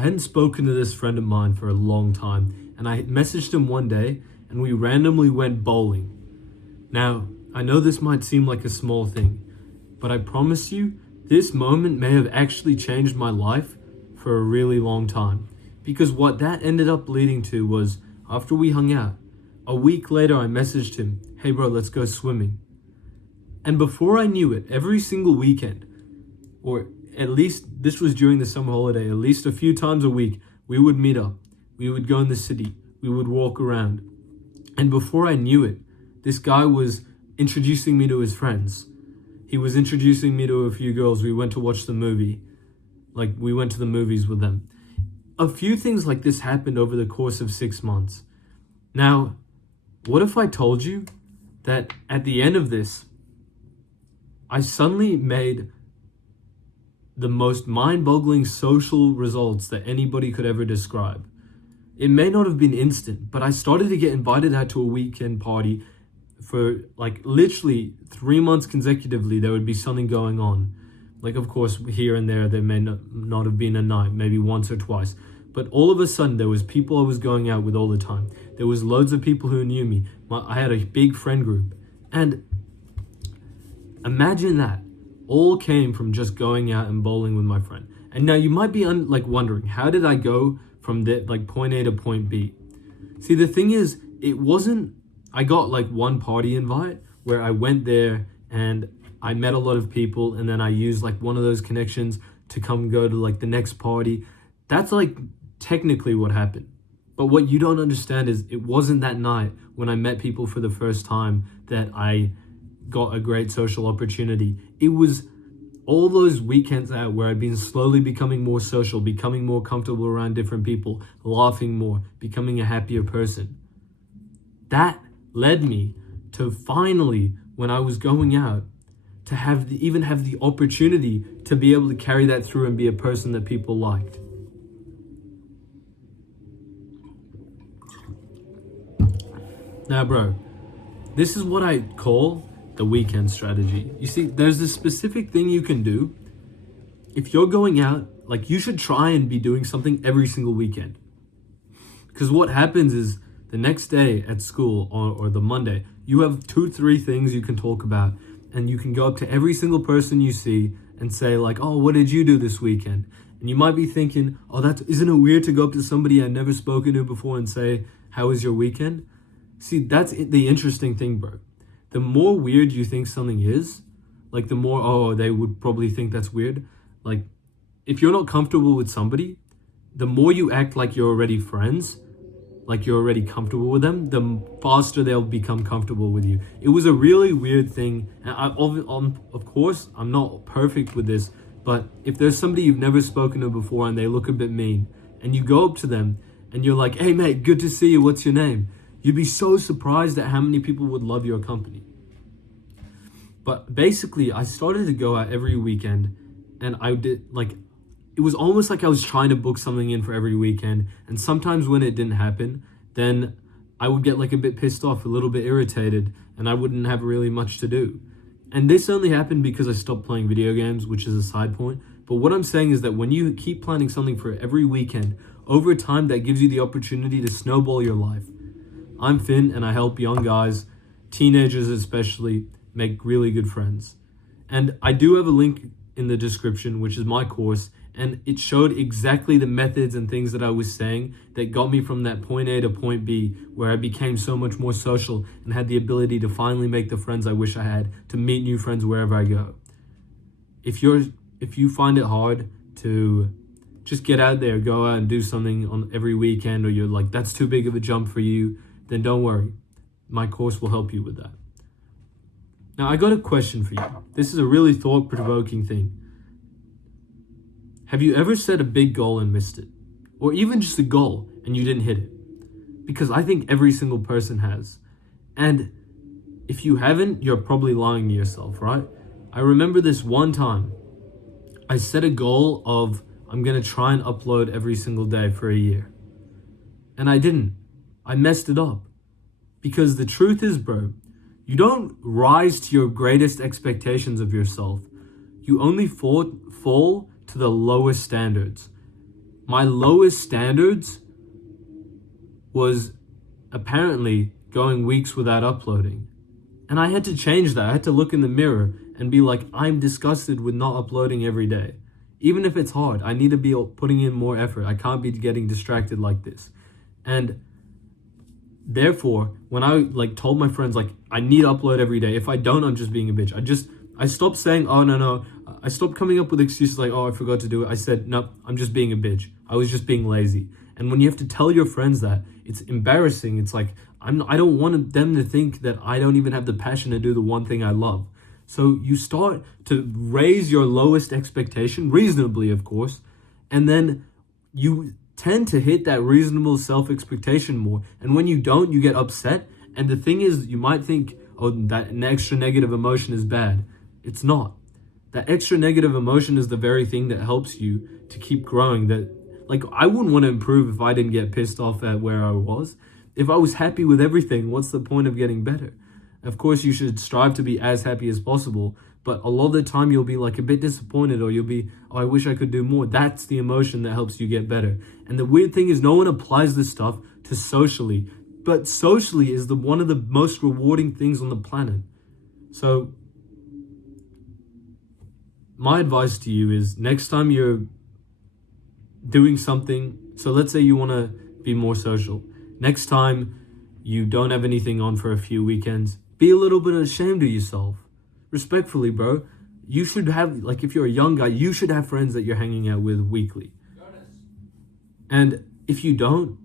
I hadn't spoken to this friend of mine for a long time, and I messaged him one day, and we randomly went bowling. Now, I know this might seem like a small thing, but I promise you, this moment may have actually changed my life for a really long time. Because what that ended up leading to was, after we hung out, a week later I messaged him, "Hey bro, let's go swimming." And before I knew it, every single weekend, or at least this was during the summer holiday, at least a few times a week, we would meet up. We would go in the city. We would walk around. And before I knew it, this guy was introducing me to his friends. He was introducing me to a few girls. We went to watch the movie. Like, we went to the movies with them. A few things like this happened over the course of 6 months. Now, what if I told you that at the end of this, I suddenly made the most mind-boggling social results that anybody could ever describe? It may not have been instant, but I started to get invited out to a weekend party for like literally 3 months consecutively. There would be something going on. Like, of course, here and there may not have been a night, maybe once or twice. But all of a sudden, there was people I was going out with all the time. There was loads of people who knew me. I had a big friend group. And imagine that. All came from just going out and bowling with my friend. And now you might be wondering, how did I go from point A to point B? See, the thing is, it wasn't, I got like one party invite where I went there and I met a lot of people, and then I used like one of those connections to come go to like the next party. That's like technically what happened. But what you don't understand is it wasn't that night when I met people for the first time that I got a great social opportunity. It was all those weekends out where I'd been slowly becoming more social, becoming more comfortable around different people, laughing more, becoming a happier person. That led me to finally, when I was going out, to even have the opportunity to be able to carry that through and be a person that people liked. Now, bro, this is what I call the weekend strategy. You see, there's this specific thing you can do. If you're going out, like, you should try and be doing something every single weekend. Because what happens is the next day at school or the Monday, you have 2-3 things you can talk about. And you can go up to every single person you see and say like, "Oh, what did you do this weekend?" And you might be thinking, "Oh, isn't it weird to go up to somebody I've never spoken to before and say, 'How was your weekend?'" See, that's the interesting thing, bro. The more weird you think something is, like the more, oh, they would probably think that's weird. Like, if you're not comfortable with somebody, the more you act like you're already friends, like you're already comfortable with them, the faster they'll become comfortable with you. It was a really weird thing. And of course, I'm not perfect with this, but if there's somebody you've never spoken to before and they look a bit mean, and you go up to them and you're like, "Hey mate, good to see you, what's your name?" You'd be so surprised at how many people would love your company. But basically, I started to go out every weekend, and I did it was almost like I was trying to book something in for every weekend. And sometimes when it didn't happen, then I would get like a bit pissed off, a little bit irritated, and I wouldn't have really much to do. And this only happened because I stopped playing video games, which is a side point. But what I'm saying is that when you keep planning something for every weekend, over time, that gives you the opportunity to snowball your life. I'm Finn, and I help young guys, teenagers especially, make really good friends. And I do have a link in the description, which is my course, and it showed exactly the methods and things that I was saying that got me from that point A to point B, where I became so much more social and had the ability to finally make the friends I wish I had, to meet new friends wherever I go. If you find it hard to just get out there, go out and do something on every weekend, or you're like, that's too big of a jump for you, then don't worry. My course will help you with that. Now, I got a question for you. This is a really thought-provoking thing. Have you ever set a big goal and missed it? Or even just a goal and you didn't hit it? Because I think every single person has. And if you haven't, you're probably lying to yourself, right? I remember this one time. I set a goal of, I'm going to try and upload every single day for a year. And I didn't. I messed it up. Because the truth is, bro, you don't rise to your greatest expectations of yourself. You only fall to the lowest standards. my lowest standards was apparently going weeks without uploading. And I had to change that. I had to look in the mirror and be like, I'm disgusted with not uploading every day. Even if it's hard, I need to be putting in more effort. I can't be getting distracted like this. And therefore, when I told my friends, I need to upload every day. If I don't, I'm just being a bitch. I stopped saying, oh, no. I stopped coming up with excuses like, oh, I forgot to do it. I said, no, I'm just being a bitch. I was just being lazy. And when you have to tell your friends that, it's embarrassing. It's like, I don't want them to think that I don't even have the passion to do the one thing I love. So you start to raise your lowest expectation, reasonably, of course, and then you tend to hit that reasonable self-expectation more. And when you don't, you get upset. And the thing is, you might think, oh, that an extra negative emotion is bad. It's not. That extra negative emotion is the very thing that helps you to keep growing. That, I wouldn't want to improve if I didn't get pissed off at where I was. If I was happy with everything, what's the point of getting better? Of course, you should strive to be as happy as possible, but a lot of the time you'll be a bit disappointed, or you'll be, oh, I wish I could do more. That's the emotion that helps you get better. And the weird thing is no one applies this stuff to socially, but socially is one of the most rewarding things on the planet. So my advice to you is next time you're doing something, so let's say you want to be more social. Next time you don't have anything on for a few weekends, be a little bit ashamed of yourself. Respectfully, bro. You should have, if you're a young guy, you should have friends that you're hanging out with weekly. And if you don't,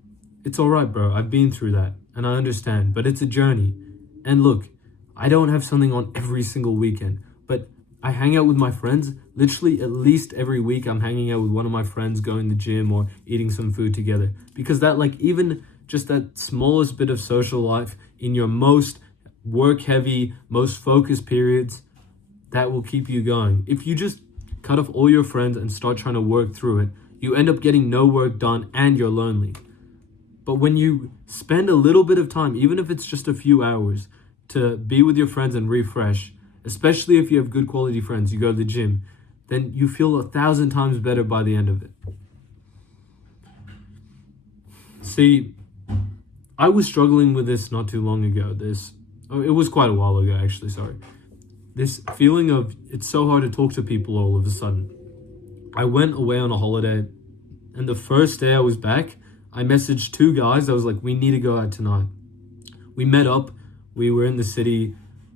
it's all right, bro. I've been through that and I understand, but it's a journey. And look, I don't have something on every single weekend, but I hang out with my friends. Literally at least every week I'm hanging out with one of my friends, going to the gym or eating some food together. Because that, even just that smallest bit of social life in your most work-heavy, most focused periods, that will keep you going. If you just cut off all your friends and start trying to work through it, you end up getting no work done and you're lonely. But when you spend a little bit of time, even if it's just a few hours, to be with your friends and refresh, especially if you have good quality friends, you go to the gym, then you feel 1,000 times better by the end of it. See, I was struggling with this not too long ago. It was quite a while ago, actually, sorry. This feeling of it's so hard to talk to people all of a sudden. I went away on a holiday, and the first day I was back, I messaged two guys. I was like, we need to go out tonight. We met up. We were in the city.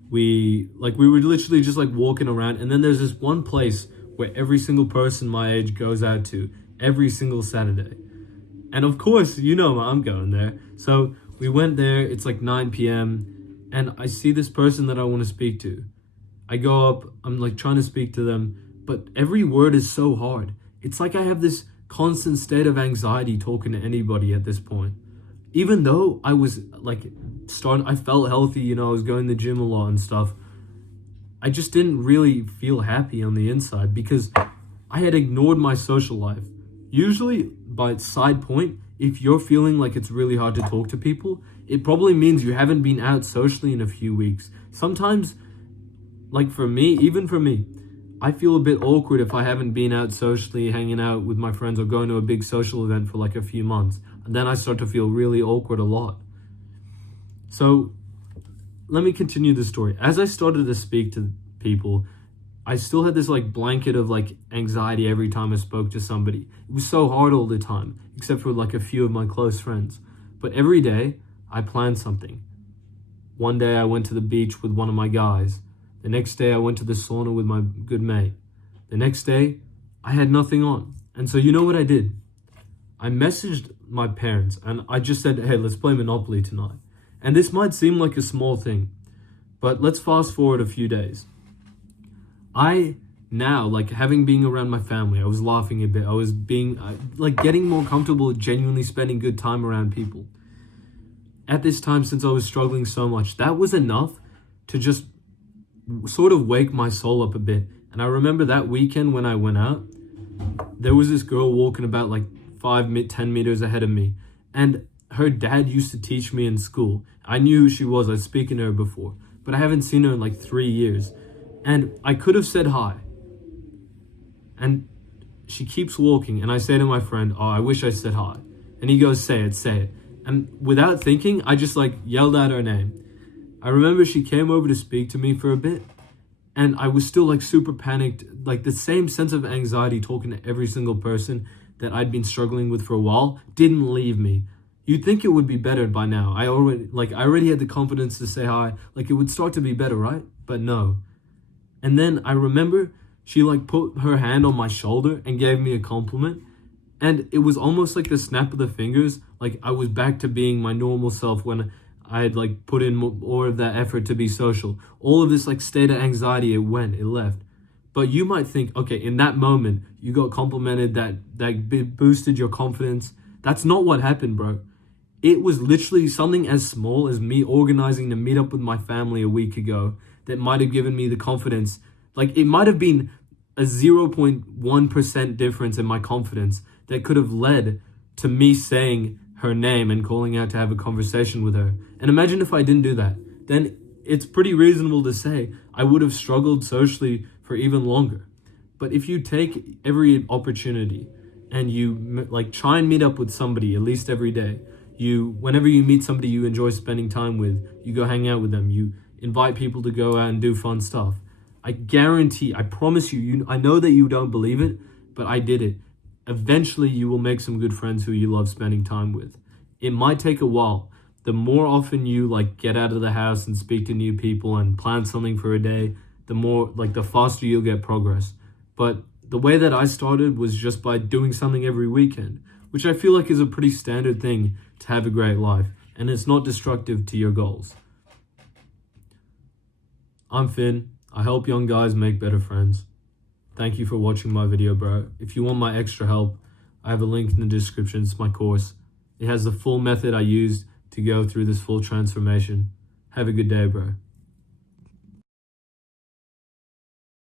We were literally just walking around. And then there's this one place where every single person my age goes out to every single Saturday. And of course, I'm going there. So we went there. It's 9 p.m. And I see this person that I want to speak to. I go up. I'm trying to speak to them. But every word is so hard. It's I have this constant state of anxiety talking to anybody at this point. Even though I was I felt healthy, I was going to the gym a lot and stuff. I just didn't really feel happy on the inside because I had ignored my social life. Usually, by side point, if you're feeling it's really hard to talk to people, it probably means you haven't been out socially in a few weeks. Sometimes, for me, I feel a bit awkward if I haven't been out socially, hanging out with my friends or going to a big social event for a few months. And then I start to feel really awkward a lot. So let me continue the story. As I started to speak to people, I still had this blanket of anxiety every time I spoke to somebody. It was so hard all the time, except for a few of my close friends. But every day I planned something. One day I went to the beach with one of my guys. The next day I went to the sauna with my good mate. The next day I had nothing on. And so you know what I did? I messaged my parents and I just said, hey, let's play Monopoly tonight. And this might seem like a small thing, but let's fast forward a few days. I now, having been around my family, I was laughing a bit. I was being, getting more comfortable genuinely spending good time around people. At this time, since I was struggling so much, that was enough to just sort of wake my soul up a bit. And I remember that weekend when I went out, there was this girl walking about 10 meters ahead of me. And her dad used to teach me in school. I knew who she was. I'd spoken to her before. But I haven't seen her in 3 years. And I could have said hi. And she keeps walking, and I say to my friend, "Oh, I wish I said hi." And he goes, "Say it, say it." And without thinking, I just like yelled out her name. I remember she came over to speak to me for a bit, and I was still like super panicked, like the same sense of anxiety talking to every single person that I'd been struggling with for a while didn't leave me. You'd think it would be better by now. I already had the confidence to say hi, like it would start to be better, right? But no. And then I remember she like put her hand on my shoulder and gave me a compliment. And it was almost like the snap of the fingers, like I was back to being my normal self when I had like put in more of that effort to be social. All of this like state of anxiety, it left. But you might think, okay, in that moment, you got complimented, that boosted your confidence. That's not what happened, bro. It was literally something as small as me organizing to meet up with my family a week ago that might have given me the confidence. Like it might have been a 0.1% difference in my confidence that could have led to me saying her name and calling out to have a conversation with her. And imagine if I didn't do that. Then it's pretty reasonable to say I would have struggled socially for even longer. But if you take every opportunity and you like try and meet up with somebody at least every day, whenever you meet somebody you enjoy spending time with, you go hang out with them, you invite people to go out and do fun stuff. I guarantee, I promise you, I know that you don't believe it, but I did it. Eventually you will make some good friends who you love spending time with. It might take a while. The more often you like get out of the house and speak to new people and plan something for a day, the faster you'll get progress. But the way that I started was just by doing something every weekend, which I feel like is a pretty standard thing to have a great life, and it's not destructive to your goals. I'm Finn. I help young guys make better friends. Thank you for watching my video, bro. If you want my extra help, I have a link in the description. It's my course. It has the full method I used to go through this full transformation. Have a good day, bro.